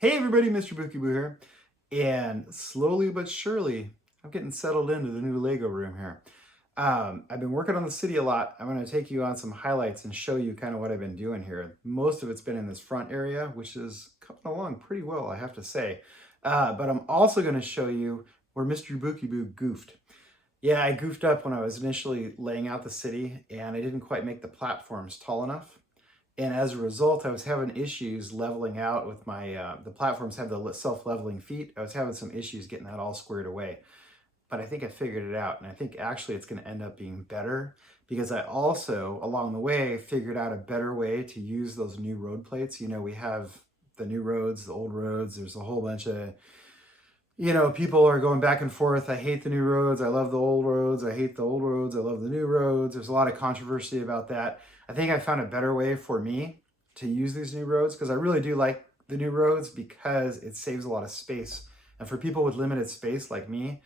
Hey everybody, MrBookieboo here, and slowly but surely, I'm getting settled into the new Lego room here. I've been working on the city a lot. I'm going to take you on some highlights and show you kind of what I've been doing here. Most of it's been in this front area, which is coming along pretty well, I have to say. But I'm also going to show you where MrBookieboo goofed. Yeah, I goofed up when I was initially laying out the city, and I didn't quite make the platforms tall enough. And as a result, I was having issues leveling out with my, the platforms have the self-leveling feet. I was having some issues getting that all squared away. But I think I figured it out. And I think actually it's going to end up being better because I also, along the way, figured out a better way to use those new road plates. You know, we have the new roads, the old roads. There's a whole bunch of, people are going back and forth. I hate the new roads. I love the old roads. I hate the old roads. I love the new roads. There's a lot of controversy about that. I think I found a better way for me to use these new roads because I really do like the new roads because it saves a lot of space. And for people with limited space like me,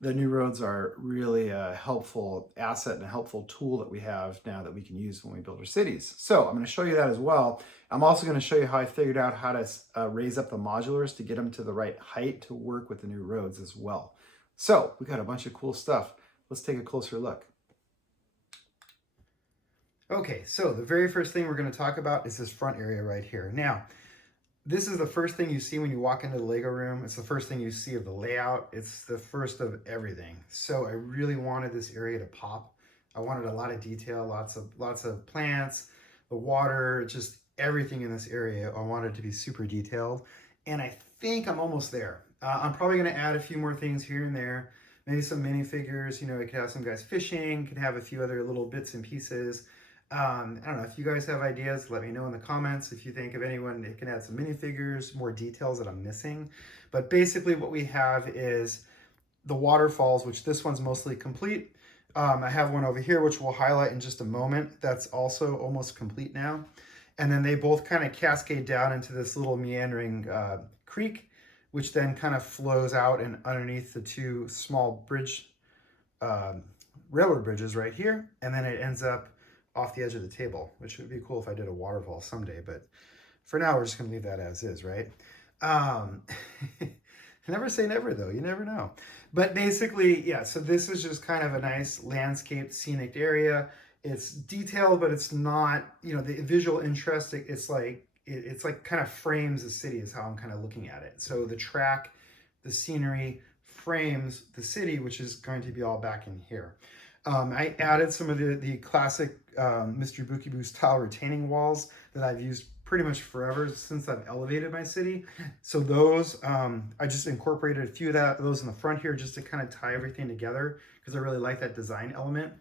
the new roads are really a helpful asset and a helpful tool that we have now that we can use when we build our cities. So I'm going to show you that as well. I'm also going to show you how I figured out how to raise up the modulars to get them to the right height to work with the new roads as well. So we got a bunch of cool stuff. Let's take a closer look. Okay, so the very first thing we're going to talk about is this front area right here. Now, this is the first thing you see when you walk into the Lego room. It's the first thing you see of the layout. It's the first of everything. So I really wanted this area to pop. I wanted a lot of detail, lots of plants, the water, just everything in this area. I wanted it to be super detailed. And I think I'm almost there. I'm probably going to add a few more things here and there. Maybe some minifigures. You know, I could have some guys fishing, could have a few other little bits and pieces. I don't know if you guys have ideas, let me know in the comments. If you think of anyone that can add some minifigures, more details that I'm missing. But basically what we have is the waterfalls, which this one's mostly complete. I have one over here, which we'll highlight in just a moment. That's also almost complete now. And then they both kind of cascade down into this little meandering creek, which then kind of flows out and underneath the two small railroad bridges right here. And then it ends up off the edge of the table, which would be cool if I did a waterfall someday, but for now we're just gonna leave that as is, right? Never say never though, you never know. But basically, yeah, so this is just kind of a nice landscaped scenic area. It's detailed, but it's not, the visual interest, it's like kind of frames the city is how I'm kind of looking at it. So the track, the scenery frames the city, which is going to be all back in here. I added some of the classic MrBookieboo style retaining walls that I've used pretty much forever since I've elevated my city. So those, I just incorporated a few of those in the front here just to kind of tie everything together because I really like that design element.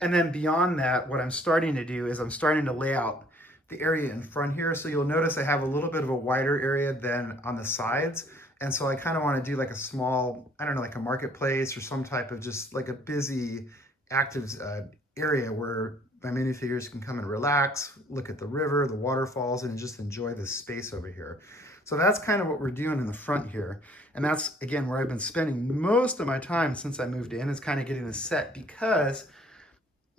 And then beyond that, what I'm starting to do is I'm starting to lay out the area in front here. So you'll notice I have a little bit of a wider area than on the sides. And so I kind of want to do like a small, I don't know, like a marketplace or some type of just like a busy, active area where my minifigures can come and relax, look at the river, the waterfalls, and just enjoy this space over here. So that's kind of what we're doing in the front here. And that's, again, where I've been spending most of my time since I moved in, is kind of getting this set because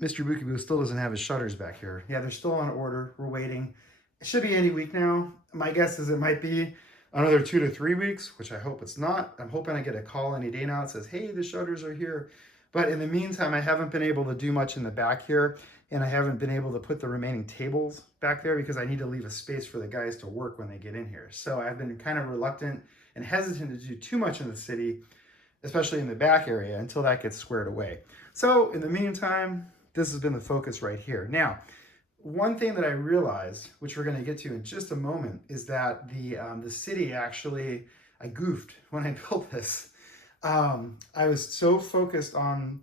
MrBookieboo still doesn't have his shutters back here. Yeah, they're still on order. We're waiting. It should be any week now. My guess is it might be another 2 to 3 weeks, which I hope it's not. I'm hoping I get a call any day now that says, hey, the shutters are here. But in the meantime, I haven't been able to do much in the back here, and I haven't been able to put the remaining tables back there because I need to leave a space for the guys to work when they get in here. So I've been kind of reluctant and hesitant to do too much in the city, especially in the back area, until that gets squared away. So in the meantime, this has been the focus right here. Now, one thing that I realized, which we're going to get to in just a moment, is that the city actually, I goofed when I built this. I was so focused on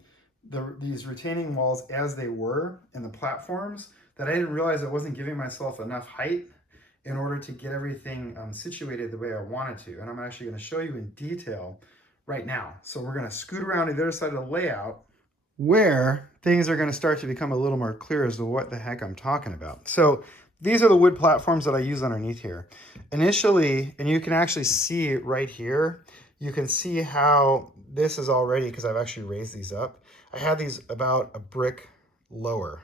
these retaining walls as they were and the platforms that I didn't realize I wasn't giving myself enough height in order to get everything situated the way I wanted to. And I'm actually going to show you in detail right now. So we're going to scoot around to the other side of the layout where things are going to start to become a little more clear as to what the heck I'm talking about. So these are the wood platforms that I use underneath here. Initially, and you can actually see it right here, you can see how this is already, because I've actually raised these up. I had these about a brick lower.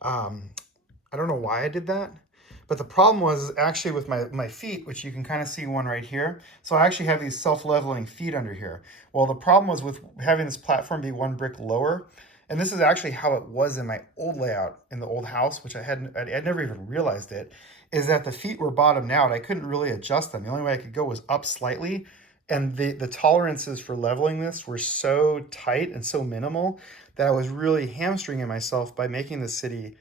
I don't know why I did that, But the problem was actually with my feet, which you can kind of see one right here. So I actually have these self-leveling feet under here. Well, the problem was with having this platform be one brick lower, and this is actually how it was in my old layout in the old house, which I'd never even realized it, is that the feet were bottomed out. I couldn't really adjust them. The only way I could go was up slightly, and the tolerances for leveling this were so tight and so minimal that I was really hamstringing myself by making the city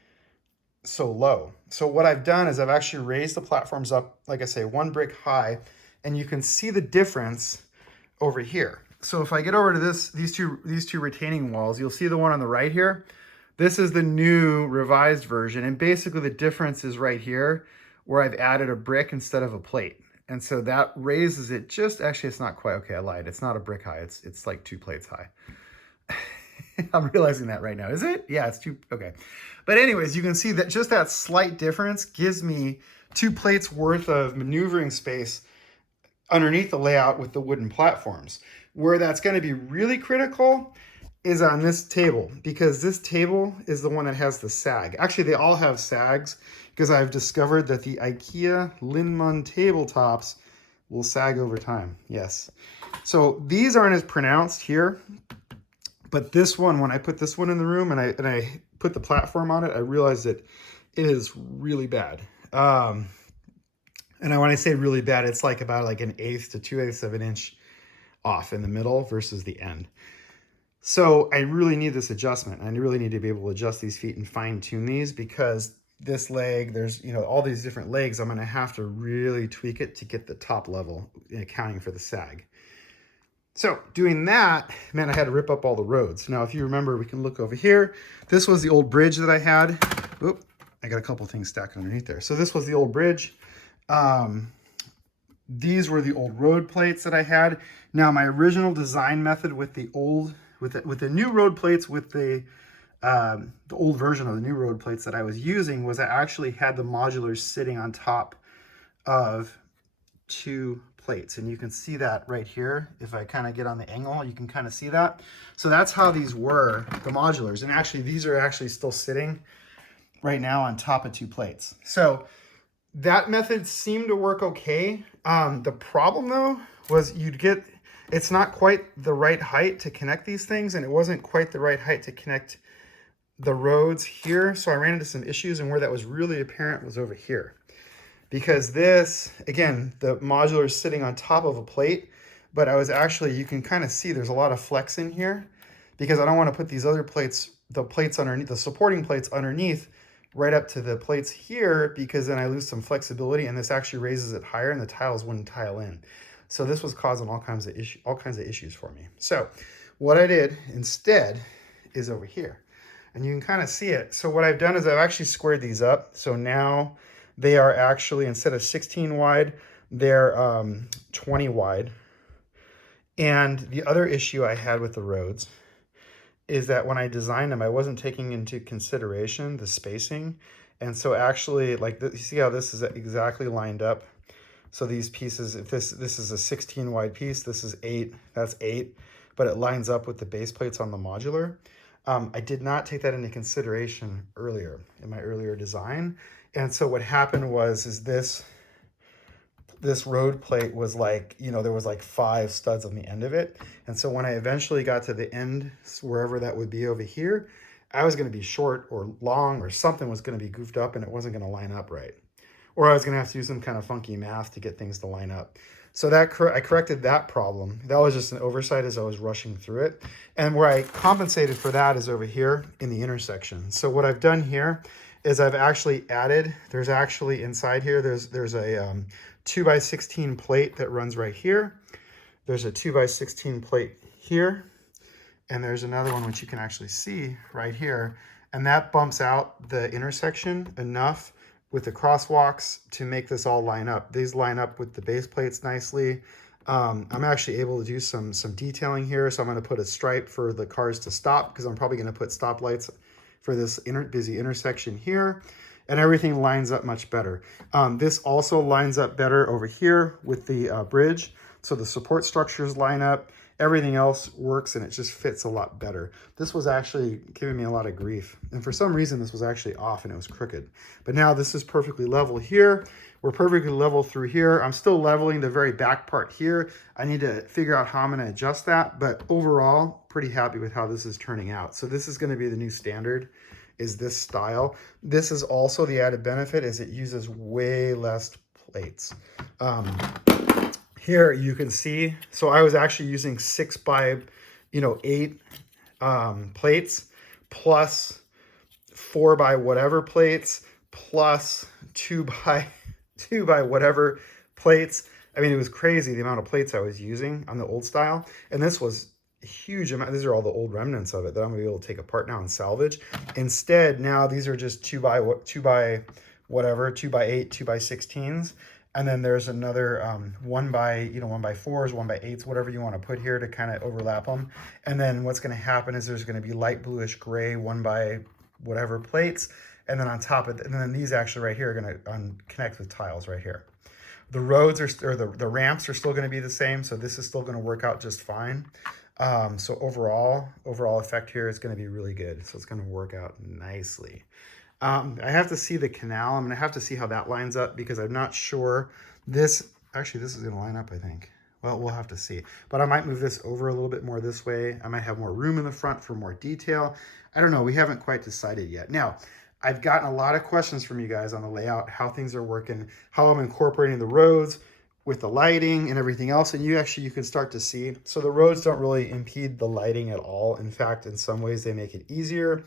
so low. So what I've done is I've actually raised the platforms up, like I say, one brick high, and you can see the difference over here. So if I get over to these two retaining walls, you'll see the one on the right here. This is the new revised version, and basically the difference is right here where I've added a brick instead of a plate. And so that raises it just, actually it's not quite, okay, I lied. It's not a brick high, it's like 2 plates high. I'm realizing that right now. Is it? Yeah, it's 2, okay. But anyways, you can see that just that slight difference gives me 2 plates worth of maneuvering space underneath the layout with the wooden platforms. Where that's going to be really critical is on this table, because this table is the one that has the sag. Actually, they all have sags, because I've discovered that the IKEA Lindman tabletops will sag over time. Yes. So these aren't as pronounced here, but this one, when I put this one in the room and I put the platform on it, I realized that it is really bad. And when I say really bad, it's like about like 1/8 to 2/8 of an inch off in the middle versus the end. So I really need this adjustment. I really need to be able to adjust these feet and fine tune these, because this leg, there's, you know, all these different legs, I'm going to have to really tweak it to get the top level, accounting for the sag. So doing that meant I had to rip up all the roads. Now, if you remember, we can look over here. This was the old bridge that I had. Oop, I got a couple things stacked underneath there. So this was the old bridge. These were the old road plates that I had. Now, my original design method with the new road plates, with the old version of the new road plates that I was using, was I actually had the modulars sitting on top of 2 plates, and you can see that right here. If I kind of get on the angle, you can kind of see that. So that's how these were, the modulars, and actually these are actually still sitting right now on top of 2 plates. So that method seemed to work okay. The problem though was it's not quite the right height to connect these things, and it wasn't quite the right height to connect the roads here. So I ran into some issues, and where that was really apparent was over here. Because this, again, the modular is sitting on top of a plate, but I was actually, you can kind of see there's a lot of flex in here, because I don't want to put these other plates, the plates underneath, the supporting plates underneath, right up to the plates here, because then I lose some flexibility, and this actually raises it higher and the tiles wouldn't tile in. So this was causing all kinds of issues for me. So what I did instead is over here, and you can kind of see it. So what I've done is I've actually squared these up. So now they are actually, instead of 16 wide, they're 20 wide. And the other issue I had with the roads is that when I designed them, I wasn't taking into consideration the spacing. And so actually, like, you see how this is exactly lined up? So these pieces, if this is a 16 wide piece, this is 8, that's 8, but it lines up with the base plates on the modular. I did not take that into consideration earlier in my earlier design. And so what happened was this road plate was like, you know, there was like 5 studs on the end of it. And so when I eventually got to the end, wherever that would be over here, I was going to be short or long, or something was going to be goofed up and it wasn't going to line up right. Or I was going to have to do some kind of funky math to get things to line up. So I corrected that problem. That was just an oversight as I was rushing through it. And where I compensated for that is over here in the intersection. So what I've done here is I've actually added, there's actually inside here, there's a 2x16 plate that runs right here. There's a 2x16 plate here. And there's another one which you can actually see right here. And that bumps out the intersection enough with the crosswalks to make this all line up. These line up with the base plates nicely. I'm actually able to do some detailing here. So I'm going to put a stripe for the cars to stop, because I'm probably going to put stoplights for this busy intersection here. And everything lines up much better. This also lines up better over here with the bridge. So the support structures line up. everything else works and it just fits a lot better. This was actually giving me a lot of grief. And for some reason, this was actually off and it was crooked. But now this is perfectly level here. We're perfectly level through here. I'm still leveling the very back part here. I need to figure out how I'm gonna adjust that. But overall, pretty happy with how this is turning out. So this is gonna be the new standard, is this style. This is also the added benefit is it uses way less plates. Here you can see, so I was actually using 6 by 8 plates plus 4 by whatever plates plus 2 by whatever plates. I mean, it was crazy the amount of plates I was using on the old style. And this was a huge amount. These are all the old remnants of it that I'm gonna be able to take apart now and salvage. Instead, now these are just 2 by whatever, 2 by 8, 2 by 16s. And then there's another 1 by 4s, 1 by 8s, whatever you want to put here to kind of overlap them. And then what's going to happen is there's going to be light bluish gray 1 by whatever plates. And then on top of it, and then these actually right here are going to connect with tiles right here. The roads are, or the ramps are still going to be the same. So this is still going to work out just fine. So overall effect here is going to be really good. So it's going to work out nicely. I have to see the canal. I'm going to have to see how that lines up because I'm not sure. Actually, this is going to line up, I think. Well, we'll have to see. But I might move this over a little bit more this way. I might have more room in the front for more detail. I don't know. We haven't quite decided yet. Now, I've gotten a lot of questions from you guys on the layout, how things are working, how I'm incorporating the roads with the lighting and everything else. And you can start to see. So the roads don't really impede the lighting at all. In fact, in some ways, they make it easier,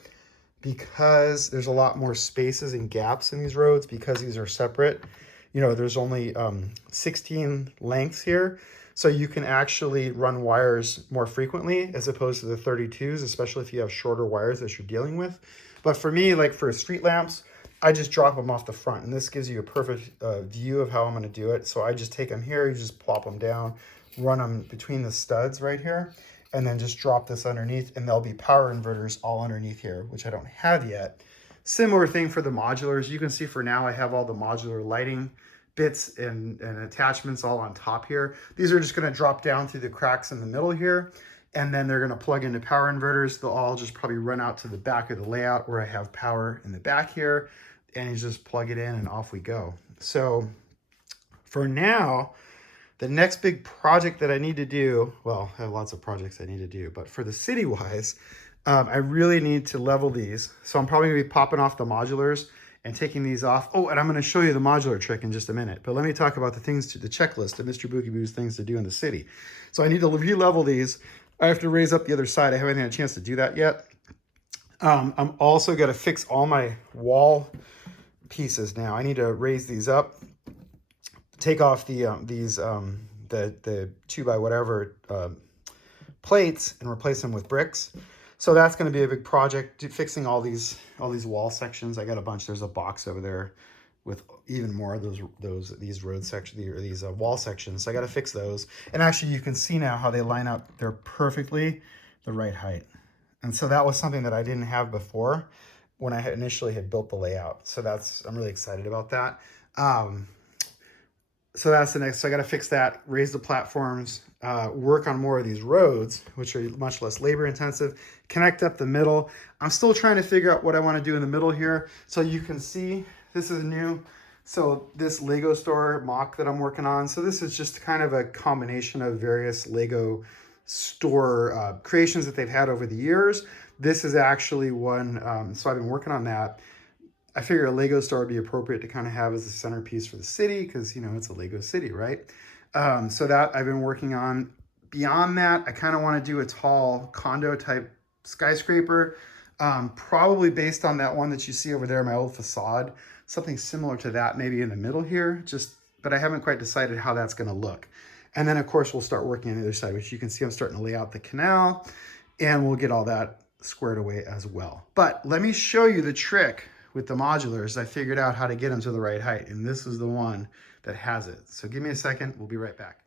because there's a lot more spaces and gaps in these roads because these are separate. There's only 16 lengths here. So you can actually run wires more frequently as opposed to the 32s, especially if you have shorter wires that you're dealing with. But for me, like for street lamps, I just drop them off the front. And this gives you a perfect view of how I'm gonna do it. So I just take them here, you just plop them down, run them between the studs right here, and then just drop this underneath, and there'll be power inverters all underneath here, which I don't have yet. Similar thing for the modulars. You can see for now I have all the modular lighting bits and attachments all on top here. These are just gonna drop down through the cracks in the middle here, and then they're gonna plug into power inverters. They'll all just probably run out to the back of the layout where I have power in the back here, and you just plug it in and off we go. So for now, the next big project that I need to do, well, I have lots of projects I need to do, but for the city-wise, I really need to level these. So I'm probably gonna be popping off the modulars and taking these off. Oh, and I'm gonna show you the modular trick in just a minute, but let me talk about the checklist of MrBookieboo's things to do in the city. So I need to re-level these. I have to raise up the other side. I haven't had a chance to do that yet. I'm also gonna fix all my wall pieces now. I need to raise these up, take off the 2 by whatever plates and replace them with bricks. So that's going to be a big project, fixing all these wall sections. I got a bunch. There's a box over there with even more of these road sections or these wall sections. So I got to fix those. And actually, you can see now how they line up. They're perfectly the right height. And so that was something that I didn't have before when I initially had built the layout. So I'm really excited about that. So that's the next. So I got to fix that, raise the platforms, work on more of these roads, which are much less labor intensive, connect up the middle. I'm still trying to figure out what I want to do in the middle here. So you can see this is new. So this Lego store mock that I'm working on. So this is just kind of a combination of various Lego store creations that they've had over the years. This is actually one, so I've been working on that. I figure a Lego store would be appropriate to kind of have as a centerpiece for the city because, it's a Lego city, right? So that I've been working on. Beyond that, I kind of want to do a tall condo type skyscraper, probably based on that one that you see over there, my old facade, something similar to that, maybe in the middle here, but I haven't quite decided how that's going to look. And then of course we'll start working on the other side, which you can see I'm starting to lay out the canal, and we'll get all that squared away as well. But let me show you the trick with the modulars. I figured out how to get them to the right height, and this is the one that has it. So give me a second, we'll be right back.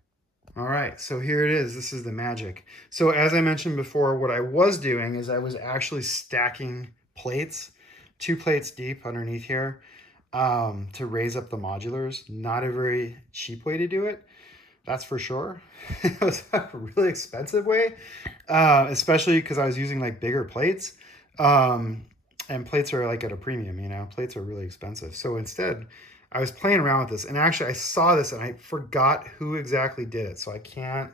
All right, so here it is. This is the magic. So as I mentioned before, what I was doing is I was actually stacking plates, 2 plates deep underneath here, to raise up the modulars. Not a very cheap way to do it, That's for sure. It was a really expensive way, especially because I was using like bigger plates. Um, and plates are like at a premium, you know, plates are really expensive. So instead, I was playing around with this, and actually I saw this and I forgot who exactly did it. So I can't,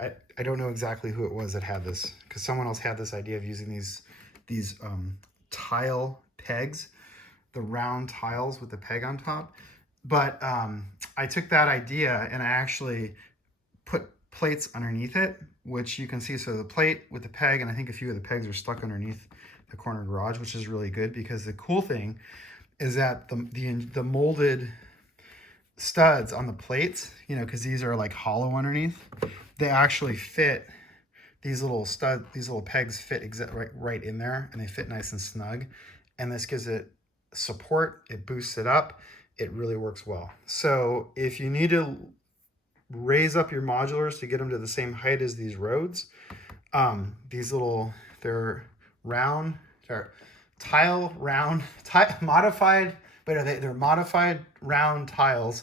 I don't know exactly who it was that had this, because someone else had this idea of using these tile pegs, the round tiles with the peg on top. But I took that idea and I actually put plates underneath it, which you can see. So the plate with the peg, and I think a few of the pegs are stuck underneath the corner garage, which is really good, because the cool thing is that the molded studs on the plates, you know, because these are like hollow underneath, they actually fit. These little pegs fit right in there, and they fit nice and snug. And this gives it support. It boosts it up. It really works well. So if you need to raise up your modulars to get them to the same height as these roads, they're round, they're modified, but they're modified round tiles,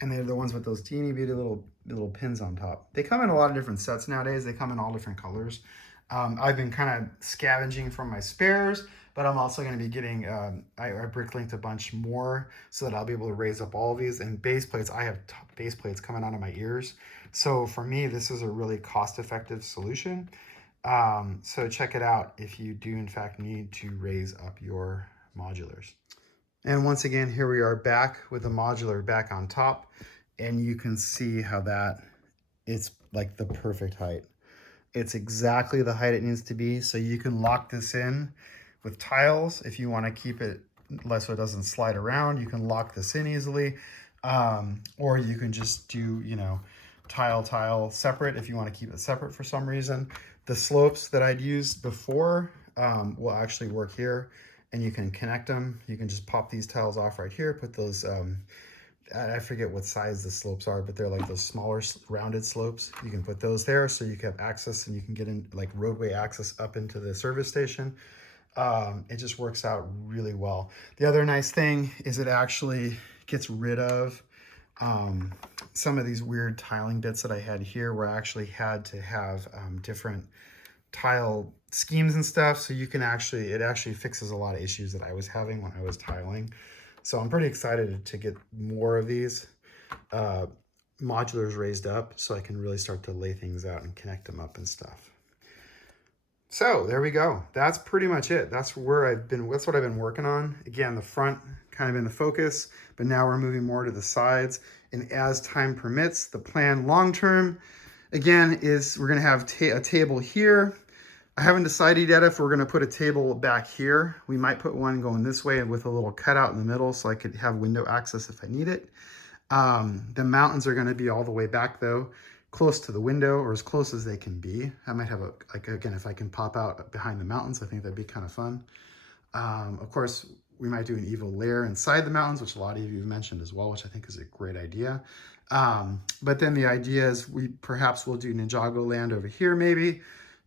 and they're the ones with those teeny bitty little pins on top. They come in a lot of different sets nowadays. They come in all different colors. I've been kind of scavenging from my spares, but I'm also going to be getting, I bricklinked a bunch more so that I'll be able to raise up all of these. And base plates, I have base plates coming out of my ears. So for me, this is a really cost-effective solution. So check it out if you do in fact need to raise up your modulars. And once again, here we are back with the modular back on top, and you can see how that it's like the perfect height. It's exactly the height it needs to be. So you can lock this in with tiles if you want to keep it less so it doesn't slide around. You can lock this in easily, or you can just do, you know, tile separate if you want to keep it separate for some reason. The slopes that I'd used before will actually work here, and you can connect them. You can just pop these tiles off right here, put those, I forget what size the slopes are, but they're like those smaller rounded slopes. You can put those there so you can have access, and you can get in like roadway access up into the service station. It just works out really well. The other nice thing is it actually gets rid of some of these weird tiling bits that I had here, where I actually had to have different tile schemes and stuff. So you can it actually fixes a lot of issues that I was having when I was tiling. So I'm pretty excited to get more of these modulars raised up so I can really start to lay things out and connect them up and stuff. So there we go. That's pretty much it. That's what I've been working on. Again, the front kind of in the focus, but now we're moving more to the sides. And as time permits, the plan long-term, again, is we're gonna have a table here. I haven't decided yet if we're gonna put a table back here. We might put one going this way with a little cutout in the middle so I could have window access if I need it. The mountains are gonna be all the way back though, close to the window, or as close as they can be. I might have again, if I can pop out behind the mountains, I think that'd be kind of fun. Of course, we might do an evil lair inside the mountains, which a lot of you have mentioned as well, which I think is a great idea. But then the idea is perhaps we'll do Ninjago land over here maybe.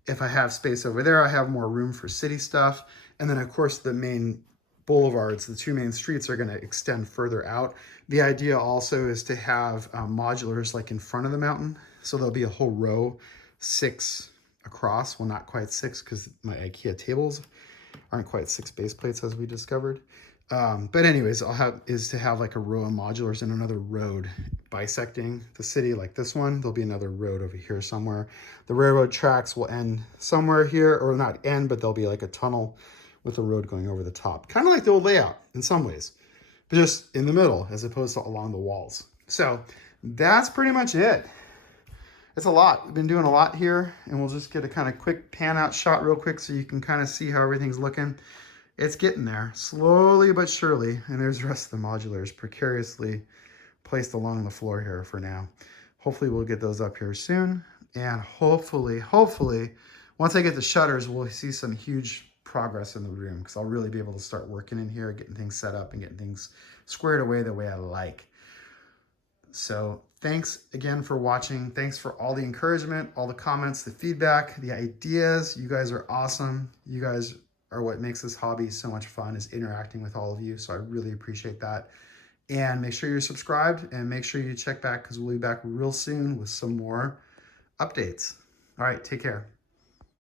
If I have space over there, I have more room for city stuff. And then of course the main boulevards, the two main streets, are going to extend further out. The idea also is to have modulars like in front of the mountain. So there'll be a whole row, 6 across. Well, not quite 6 because my IKEA tables aren't quite 6 base plates as we discovered. But anyways, is to have like a row of modulars and another road bisecting the city like this one. There'll be another road over here somewhere. The railroad tracks will end somewhere here, or not end, but there'll be like a tunnel with a road going over the top. Kind of like the old layout in some ways, but just in the middle as opposed to along the walls. So that's pretty much it. It's a lot. We've been doing a lot here, and we'll just get a kind of quick pan out shot real quick so you can kind of see how everything's looking. It's getting there, slowly but surely. And there's the rest of the modulars precariously placed along the floor here for now. Hopefully we'll get those up here soon. And hopefully, once I get the shutters, we'll see some huge progress in the room, because I'll really be able to start working in here, getting things set up and getting things squared away the way I like. So thanks again for watching. Thanks for all the encouragement, all the comments, the feedback, the ideas. You guys are awesome. You guys are what makes this hobby so much fun, is interacting with all of you. So I really appreciate that. And make sure you're subscribed and make sure you check back because we'll be back real soon with some more updates. All right, take care.